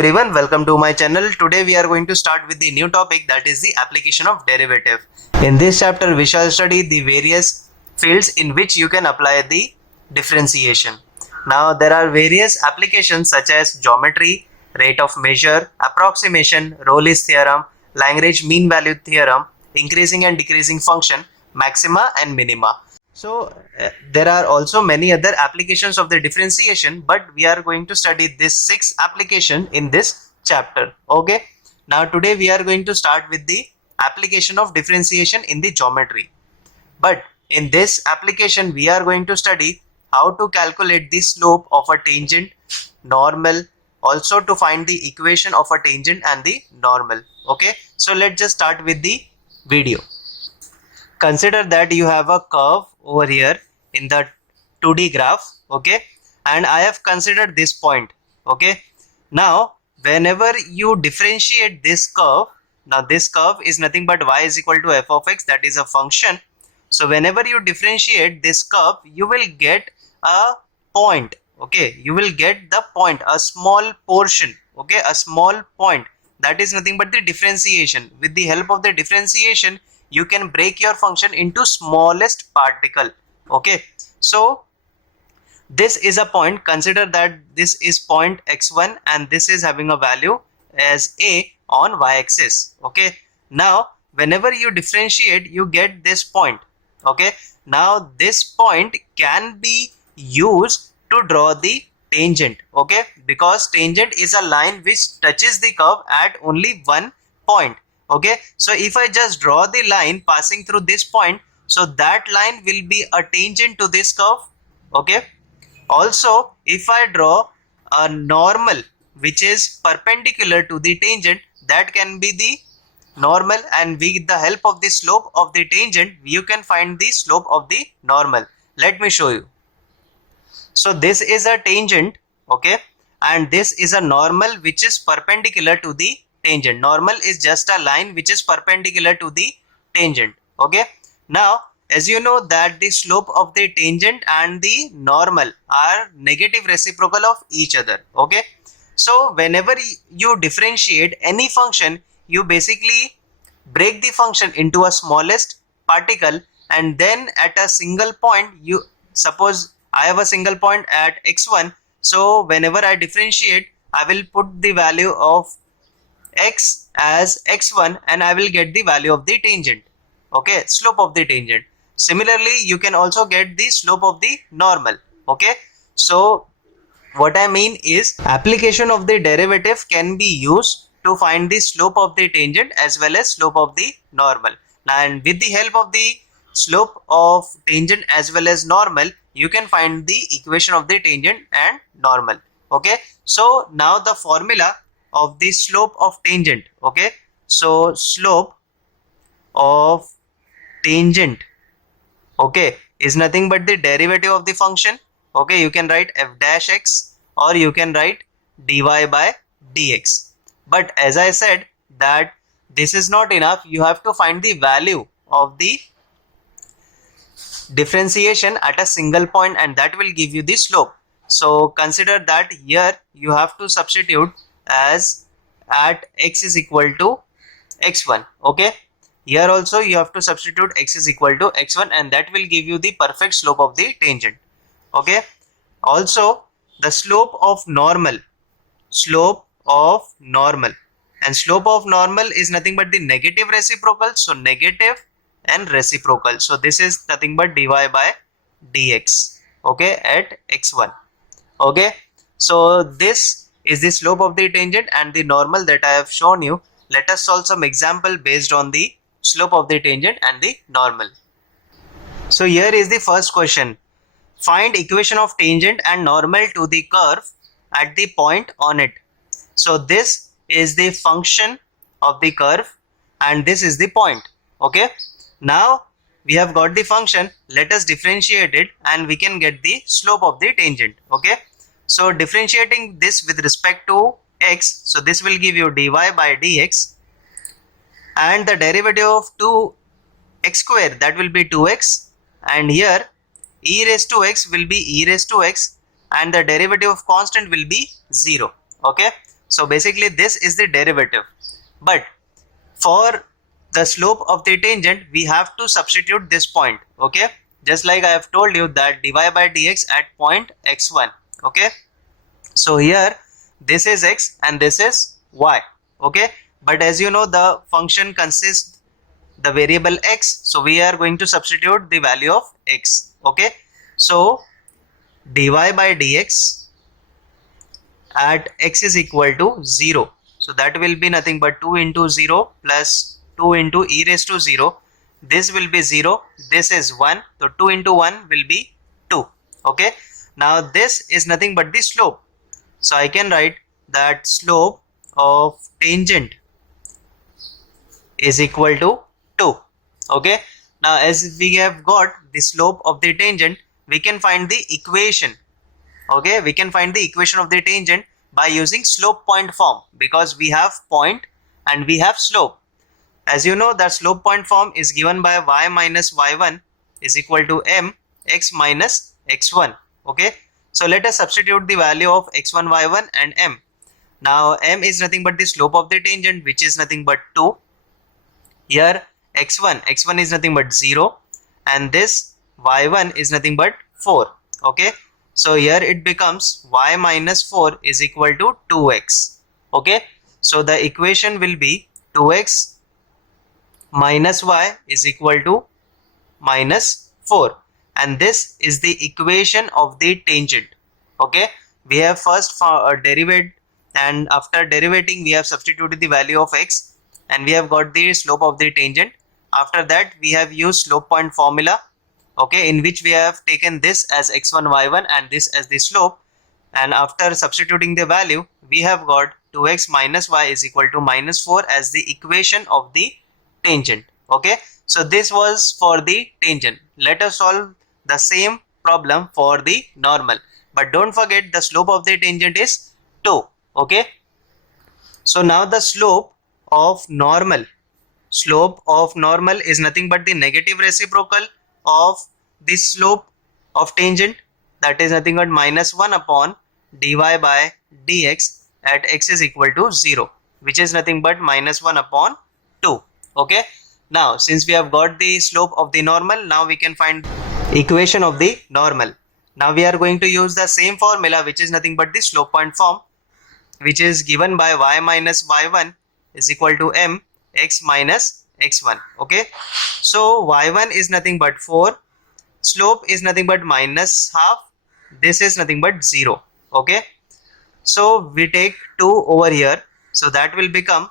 everyone, welcome to my channel. Today we are going to start with the new topic, that is the application of derivative. In this chapter we shall study the various fields in which you can apply the differentiation. Now there are various applications such as geometry, rate of measure, approximation, Rolle's theorem, Lagrange mean value theorem, increasing and decreasing function, maxima and minima. So there are also many other applications of the differentiation, but we are going to study this 6 application in this chapter. Okay. Now today we are going to start with the application of differentiation in the geometry. But in this application we are going to study how to calculate the slope of a tangent, normal, also to find the equation of a tangent and the normal. Okay. So let's just start with the video. Consider that you have a curve over here in the 2D graph, okay, and I have considered this point, okay. Now whenever you differentiate this curve, now this curve is nothing but y is equal to f of x, that is a function. So whenever you differentiate this curve, you will get a point, okay, you will get the point, a small portion, okay, a small point, that is nothing but the differentiation. With the help of the differentiation you can break your function into smallest particle, okay. So this is a point. Consider that this is point x1 and this is having a value as a on y-axis, okay. Now whenever you differentiate you get this point, okay. Now this point can be used to draw the tangent, okay, because tangent is a line which touches the curve at only one point, okay. So if I just draw the line passing through this point, so that line will be a tangent to this curve, okay. Also if I draw a normal which is perpendicular to the tangent, that can be the normal, and with the help of the slope of the tangent you can find the slope of the normal. Let me show you. So this is a tangent, okay, and this is a normal which is perpendicular to the tangent. Normal is just a line which is perpendicular to the tangent, okay. Now as you know that the slope of the tangent and the normal are negative reciprocal of each other, okay. So whenever you differentiate any function, you basically break the function into a smallest particle, and then at a single point, you suppose I have a single point at x1, so whenever I differentiate I will put the value of x as x1 and I will get the value of the tangent, okay, slope of the tangent. Similarly you can also get the slope of the normal, okay. So what I mean is application of the derivative can be used to find the slope of the tangent as well as slope of the normal. And with the help of the slope of tangent as well as normal, you can find the equation of the tangent and normal, okay. So now the formula of the slope of tangent, okay, so slope of tangent, okay, is nothing but the derivative of the function, okay. You can write f dash x or you can write dy by dx, but as I said that this is not enough. You have to find the value of the differentiation at a single point and that will give you the slope. So consider that here you have to substitute as at x is equal to x1, okay. Here also you have to substitute x is equal to x1 and that will give you the perfect slope of the tangent, okay. Also the slope of normal, and slope of normal is nothing but the negative reciprocal, so negative and reciprocal, so this is nothing but dy by dx, okay, at x1, okay. So this is the slope of the tangent and the normal that I have shown you. Let us solve some example based on the slope of the tangent and the normal. So here is the first question. Find equation of tangent and normal to the curve at the point on it. So this is the function of the curve and this is the point, okay. Now we have got the function, let us differentiate it and we can get the slope of the tangent, okay. So differentiating this with respect to x, so this will give you dy by dx, and the derivative of 2x square, that will be 2x, and here e raised to x will be e raised to x, and the derivative of constant will be 0, okay. So basically this is the derivative, but for the slope of the tangent we have to substitute this point. Okay, just like I have told you that dy by dx at point x1. Okay, so here this is x and this is y. Okay, but as you know the function consists the variable x, so we are going to substitute the value of x. Okay, so dy by dx at x is equal to 0, so that will be nothing but 2 into 0 plus 2 into e raised to 0. This will be 0, this is 1, so 2 into 1 will be 2. Okay, now this is nothing but the slope, so I can write that slope of tangent is equal to 2. Okay, now as we have got the slope of the tangent, we can find the equation. Okay, we can find the equation of the tangent by using slope point form, because we have point and we have slope. As you know, that slope point form is given by y minus y1 is equal to m x minus x1. Okay, so let us substitute the value of x1, y1 and m. Now m is nothing but the slope of the tangent, which is nothing but 2. Here x1 is nothing but 0, and this y1 is nothing but 4. Okay, so here it becomes y minus 4 is equal to 2x. Okay, so the equation will be 2x minus y is equal to minus 4, and this is the equation of the tangent. Okay, we have first derived, and after derivating we have substituted the value of x and we have got the slope of the tangent. After that we have used slope point formula, okay, in which we have taken this as x1 y1 and this as the slope, and after substituting the value we have got 2x minus y is equal to minus 4 as the equation of the tangent. Okay, so this was for the tangent. Let us solve the same problem for the normal, but don't forget the slope of the tangent is 2. Okay, so now the slope of normal is nothing but the negative reciprocal of the slope of tangent, that is nothing but minus 1 upon dy by dx at x is equal to 0, which is nothing but minus 1 upon 2. Okay, now since we have got the slope of the normal, now we can find equation of the normal. Now we are going to use the same formula, which is nothing but the slope point form, which is given by y minus y1 is equal to m x minus x1. Okay, so y1 is nothing but 4, slope is nothing but minus half, this is nothing but 0. Okay, so we take 2 over here, so that will become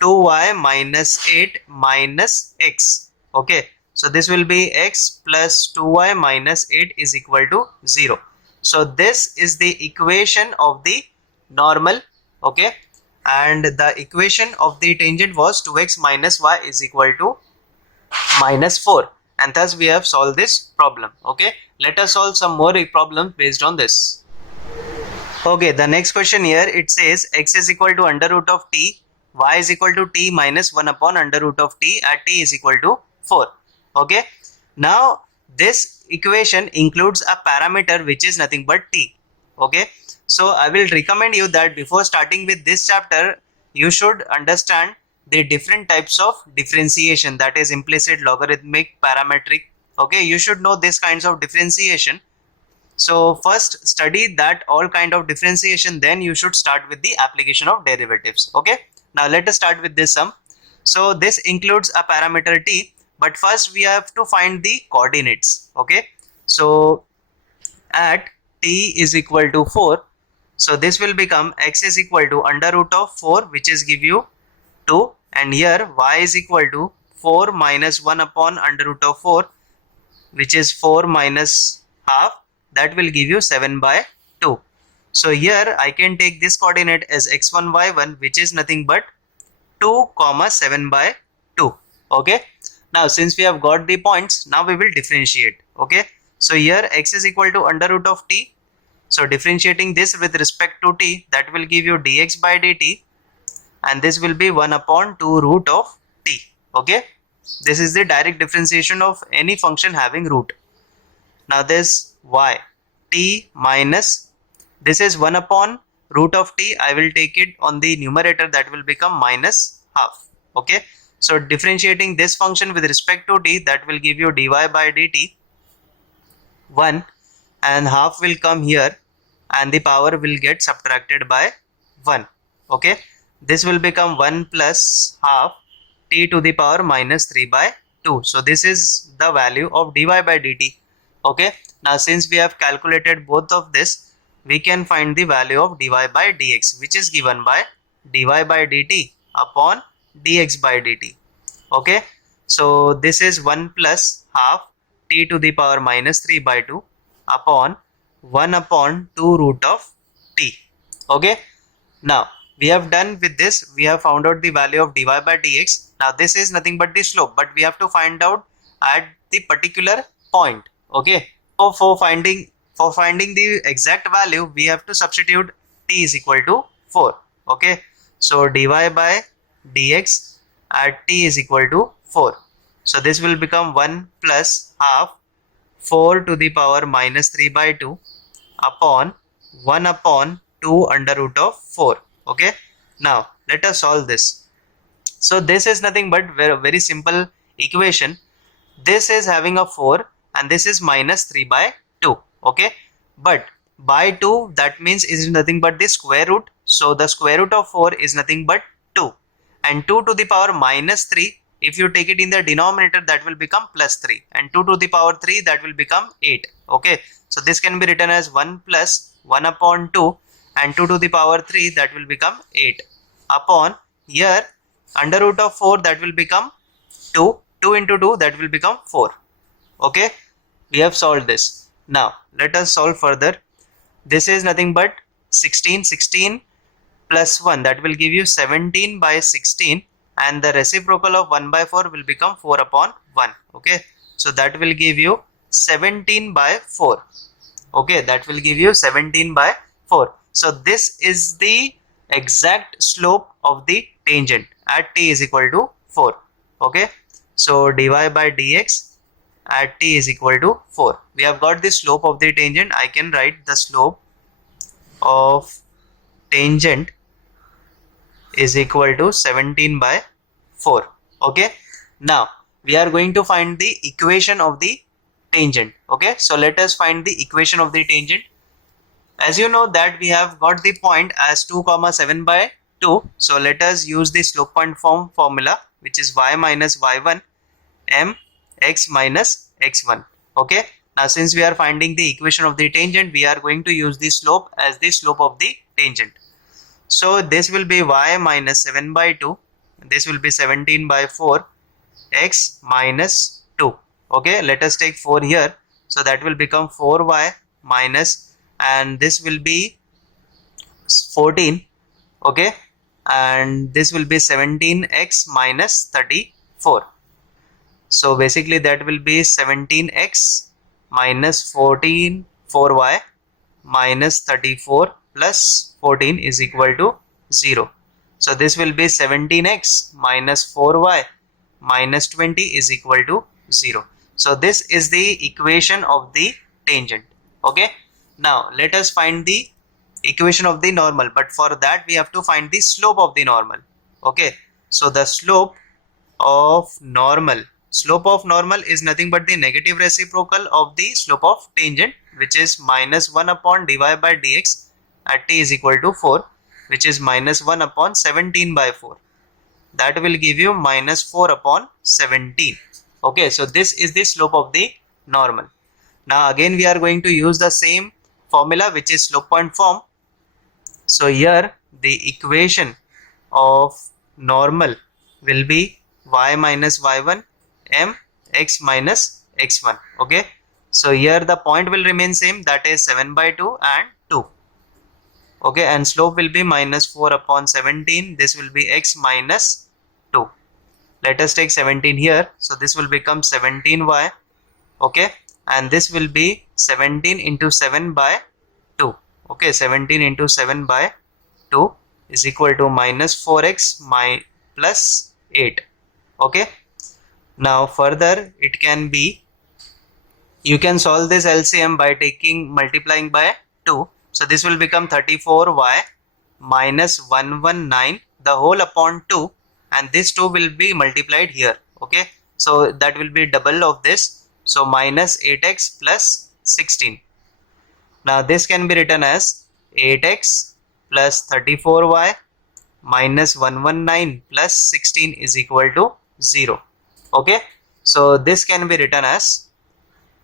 2y minus 8 minus x. Okay, so this will be x plus 2y minus 8 is equal to 0. So this is the equation of the normal. Okay, and the equation of the tangent was 2x minus y is equal to minus 4, and thus we have solved this problem. Okay, let us solve some more problems based on this. Okay, the next question here, it says x is equal to under root of t, y is equal to t minus 1 upon under root of t at t is equal to 4. Okay, now this equation includes a parameter which is nothing but t. Okay, so I will recommend you that before starting with this chapter you should understand the different types of differentiation, that is implicit, logarithmic, parametric. Okay, you should know these kinds of differentiation. So first study that all kind of differentiation, then you should start with the application of derivatives. Okay, now let us start with this sum. So this includes a parameter t, but first we have to find the coordinates. Okay, so at t is equal to 4, so this will become x is equal to under root of 4, which is give you 2, and here y is equal to 4 minus 1 upon under root of 4, which is 4 minus half, that will give you 7 by 2. So here I can take this coordinate as x1 y1, which is nothing but 2 comma 7 by 2. Okay, now since we have got the points, now we will differentiate. Okay, so here x is equal to under root of t, so differentiating this with respect to t, that will give you dx by dt, and this will be 1 upon 2 root of t. Okay, this is the direct differentiation of any function having root. Now this y t minus, this is 1 upon root of t, I will take it on the numerator, that will become minus half. Okay, so differentiating this function with respect to t, that will give you dy by dt 1, and half will come here and the power will get subtracted by 1. Okay, this will become 1 plus half t to the power minus 3 by 2. So this is the value of dy by dt. Okay, now since we have calculated both of this, we can find the value of dy by dx, which is given by dy by dt upon dx by dt. Okay, so this is 1 plus half t to the power minus 3 by 2 upon 1 upon 2 root of t. Okay, now we have done with this, we have found out the value of dy by dx. Now this is nothing but the slope, but we have to find out at the particular point. Okay, so for finding the exact value, we have to substitute t is equal to 4. Okay, so dy by dx at t is equal to 4. So this will become 1 plus half 4 to the power minus 3 by 2 upon 1 upon 2 under root of 4. Okay, now let us solve this. So this is nothing but very simple equation. This is having a 4 and this is minus 3 by 2. Okay, but by 2, that means is nothing but the square root. So the square root of 4 is nothing but 2, and 2 to the power minus 3, if you take it in the denominator, that will become plus 3, and 2 to the power 3, that will become 8. Okay, so this can be written as 1 plus 1 upon 2, and 2 to the power 3, that will become 8 upon here under root of 4, that will become 2. 2 into 2, that will become 4. Okay, we have solved this. Now let us solve further. This is nothing but 16 plus 1, that will give you 17 by 16, and the reciprocal of 1 by 4 will become 4 upon 1. Okay, so that will give you 17 by 4. Okay, that will give you 17 by 4. So this is the exact slope of the tangent at t is equal to 4. Okay, so dy by dx at t is equal to 4. We have got the slope of the tangent. I can write the slope of tangent is equal to 17 by 4. Okay, now we are going to find the equation of the tangent. Okay, so let us find the equation of the tangent. As you know that we have got the point as 2 comma 7 by 2. So let us use the slope point form formula, which is y minus y1 m x minus x1. Okay, now since we are finding the equation of the tangent, we are going to use the slope as the slope of the tangent. So this will be y minus 7 by 2, this will be 17 by 4, x minus 2. Okay, let us take 4 here, so that will become 4y minus, and this will be 14. Okay, and this will be 17x minus 34. So basically that will be 17x minus 4y minus 34 plus 14 is equal to 0. So this will be 17x minus 4y minus 20 is equal to 0. So this is the equation of the tangent. Okay, now let us find the equation of the normal, but for that we have to find the slope of the normal. Okay, so the slope of normal is nothing but the negative reciprocal of the slope of tangent, which is minus 1 upon dy by dx at t is equal to 4, which is minus 1 upon 17 by 4. That will give you minus 4 upon 17. Okay, so this is the slope of the normal. Now again we are going to use the same formula, which is slope point form. So here the equation of normal will be y minus y1 m x minus x1. Okay, so here the point will remain same, that is 7 by 2 and 2. Okay, and slope will be minus 4 upon 17, this will be x minus 2. Let us take 17 here, so this will become 17y. Okay, and this will be 17 into 7 by 2. Okay, 17 into 7 by 2 is equal to minus 4x plus 8. Okay, now further it can be, you can solve this LCM by multiplying by 2. So this will become 34y minus 119 the whole upon 2, and this 2 will be multiplied here. Okay, so that will be double of this, so minus 8x plus 16. Now this can be written as 8x plus 34y minus 119 plus 16 is equal to 0. Okay, so this can be written as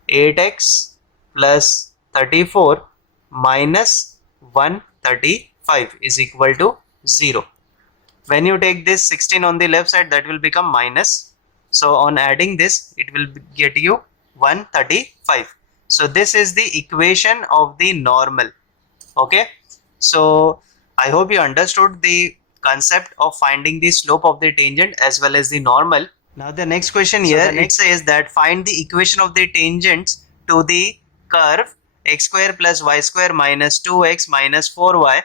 8x plus 34 minus 135 is equal to 0. When you take this 16 on the left side, that will become minus. So on adding this, it will get you 135. So this is the equation of the normal. Okay, so I hope you understood the concept of finding the slope of the tangent as well as the normal. Now the next question here, it says that find the equation of the tangents to the curve x square plus y square minus 2x minus 4y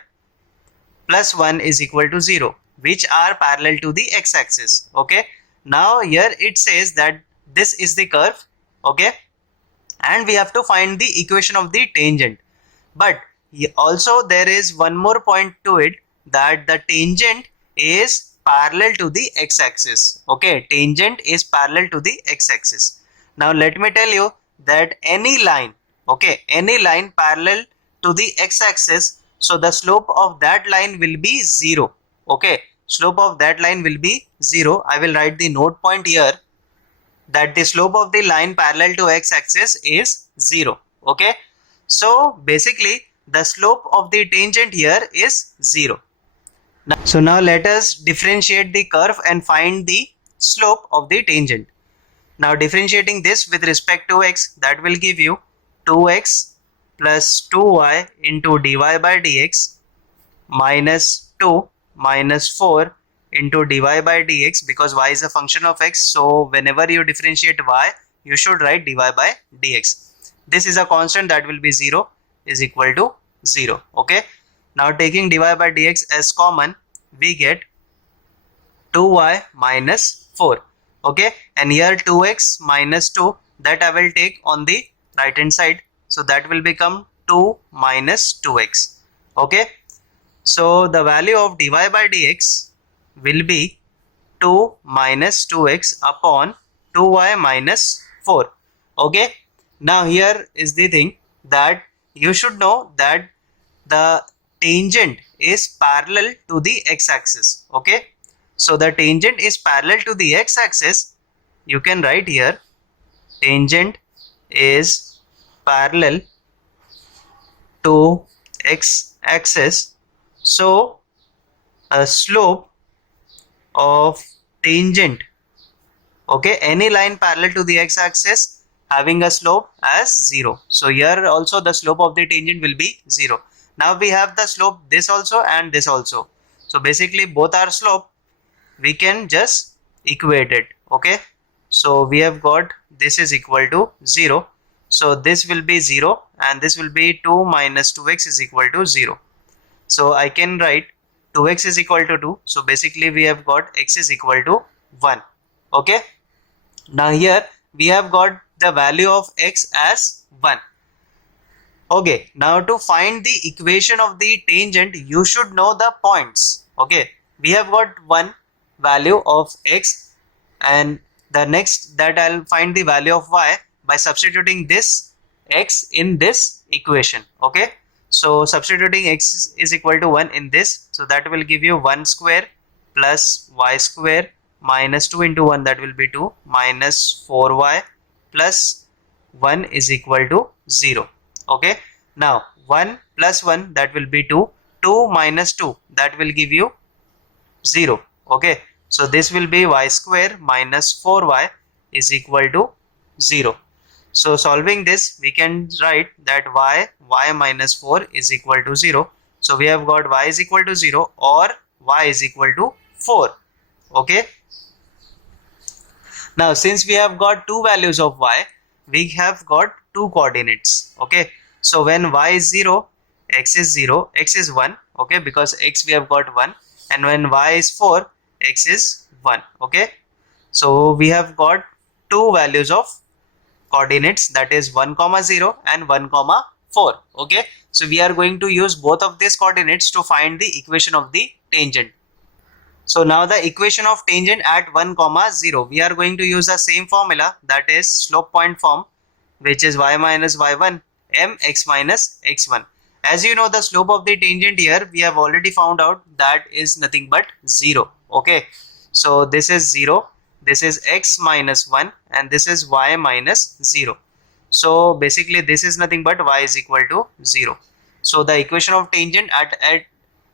plus 1 is equal to 0, which are parallel to the x-axis. Okay, now here it says that this is the curve. Okay, and we have to find the equation of the tangent, but also there is one more point to it, that the tangent is parallel to the x-axis. Okay, tangent is parallel to the x-axis. Now let me tell you that any line, okay, any line parallel to the x-axis, so the slope of that line will be 0. Okay, slope of that line will be 0. I will write the note point here, that the slope of the line parallel to x-axis is 0. Okay, so basically the slope of the tangent here is 0. So now let us differentiate the curve and find the slope of the tangent. Now differentiating this with respect to x, that will give you 2x plus 2y into dy by dx minus 2 minus 4 into dy by dx, because y is a function of x, so whenever you differentiate y, you should write dy by dx. This is a constant, that will be 0, is equal to 0. Okay, now taking dy by dx as common, we get 2y minus 4. Okay, and here 2x minus 2, that I will take on the right hand side, so that will become 2 minus 2x. Okay, so the value of dy by dx will be 2 minus 2x upon 2y minus 4. Okay, now here is the thing, that you should know that the tangent is parallel to the x-axis. Okay, so the tangent is parallel to the x-axis. You can write here, tangent is parallel to x-axis, so a slope of tangent, okay, any line parallel to the x-axis having a slope as 0. So here also the slope of the tangent will be 0. Now we have the slope this also and this also, so basically both are slope, we can just equate it. Okay, so we have got this is equal to 0, so this will be 0 and this will be 2 minus 2x is equal to 0. So I can write 2x is equal to 2, so basically we have got x is equal to 1. Okay, now here we have got the value of x as 1. Okay, now to find the equation of the tangent, you should know the points. Okay, we have got one value of x, and the next that I'll find the value of y by substituting this x in this equation. Okay, so substituting x is equal to 1 in this, so that will give you 1 square plus y square minus 2 into 1, that will be 2, minus 4y plus 1 is equal to 0. Okay, now 1 plus 1, that will be 2, 2 minus 2, that will give you 0. Okay, so this will be y square minus 4y is equal to 0. So solving this, we can write that y minus 4 is equal to 0. So we have got y is equal to 0 or y is equal to 4. Okay, now since we have got two values of y, we have got two coordinates. Okay, so when y is 0, x is 0, x is 1. Okay, because x we have got 1, and when y is 4, x is 1. Okay, so we have got two values of coordinates, that is 1 comma 0 and 1 comma 4. Okay, so we are going to use both of these coordinates to find the equation of the tangent. So now the equation of tangent at 1 comma 0, we are going to use the same formula, that is slope point form, which is y minus y1 m x minus x1. As you know, the slope of the tangent here we have already found out, that is nothing but 0. Okay, so this is 0, this is x minus 1, and this is y minus 0. So basically this is nothing but y is equal to 0. So the equation of tangent at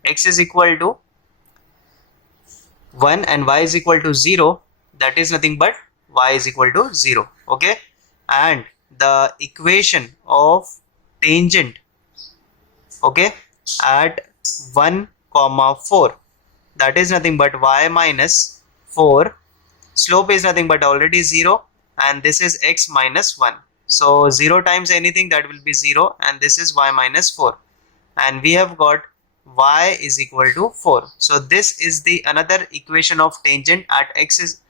x is equal to 1 and y is equal to 0, that is nothing but y is equal to 0. Okay, and the equation of tangent, okay, at 1 comma 4, that is nothing but y minus 4, slope is nothing but already 0, and this is x minus 1. So 0 times anything, that will be 0, and this is y minus 4, and we have got y is equal to 4. So this is the another equation of tangent at x is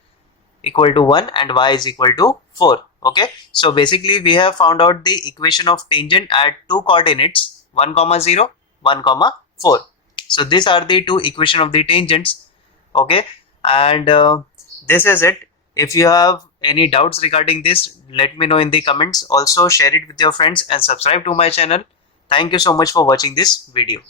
equal to 1 and y is equal to 4. Okay, so basically we have found out the equation of tangent at two coordinates 1 comma 0, 1 comma 4. So these are the two equation of the tangents. Okay, and this is it. If you have any doubts regarding this, let me know in the comments. Also share it with your friends and subscribe to my channel. Thank you so much for watching this video.